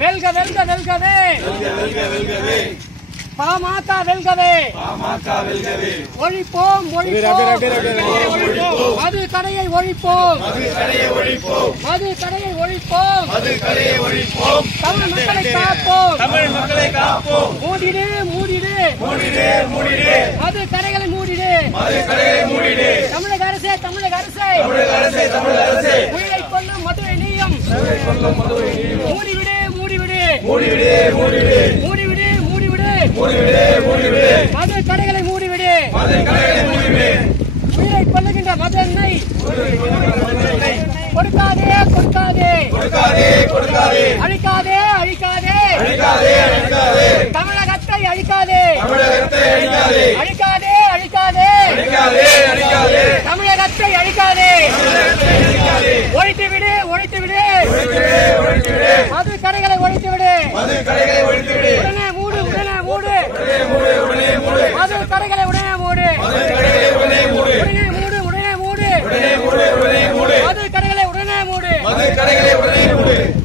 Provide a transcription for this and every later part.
வெல்க வெல்க வெல்கவே பாமக வெல்கவே ஒழிப்போம் மது கடையை ஒழிப்போம் தமிழ் மக்களை காப்போம் மூடிடு மது கடைகளை மூடிடு தமிழக அரசே உயிரை கொல்லும் மதுரை நீயம் மூடிவிடு மது கடைகளை மூடிவிடு உயிரை கொல்லுகின்ற மது எண்ணெய் கொடுக்காதே அழிக்காதே தமிழகத்தை அழிக்காதே தமிழகத்தை அழிக்காதே ஒழித்துவிடு மது கடைகளை ஒழித்துவிடு உடனே மூடு மது கடைகளை உடனே மூடு மது கடைகளை உடனே மூடு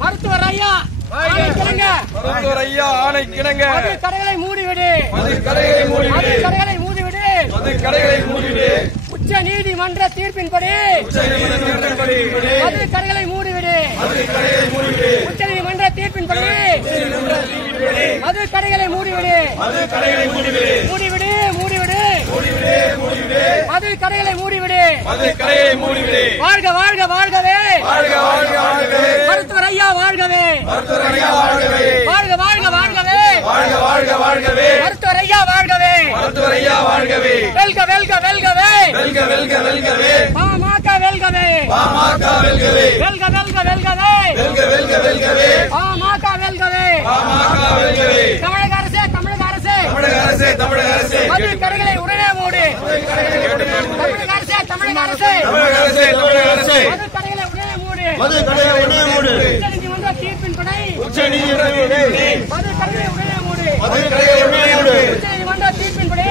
மருத்துவர் ஐயா ஆணை கிணங்க மது கடைகளை மூடிவிடு உச்ச நீதிமன்ற தீர்ப்பின்படி மது கடைகளை மூடிவிடு உச்ச நீதிமன்ற தீர்ப்பின்படி மது கடைகளை மூடிவிடு மது கடைகளை மூடிவிடு வாழ்கவே மருத்துவர் ஐயா வாழ்கவே மருத்துவர் ஐயா வாழ்கவே வெல்கவே பாமக வெல்கவே பாமக வெல்கவே தமிழக அரசே மது கடைகளை உடனே மூடு தமிழக அரசே மது கடைகளை உடனே மூடு உச்சநீதிமன்ற தீர்ப்பின்படி மது கடைகளை உடனே மூடு உச்சநீதிமன்ற தீர்ப்பின்படி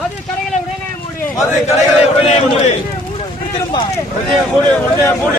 மது கடைகளை உடனே மூடு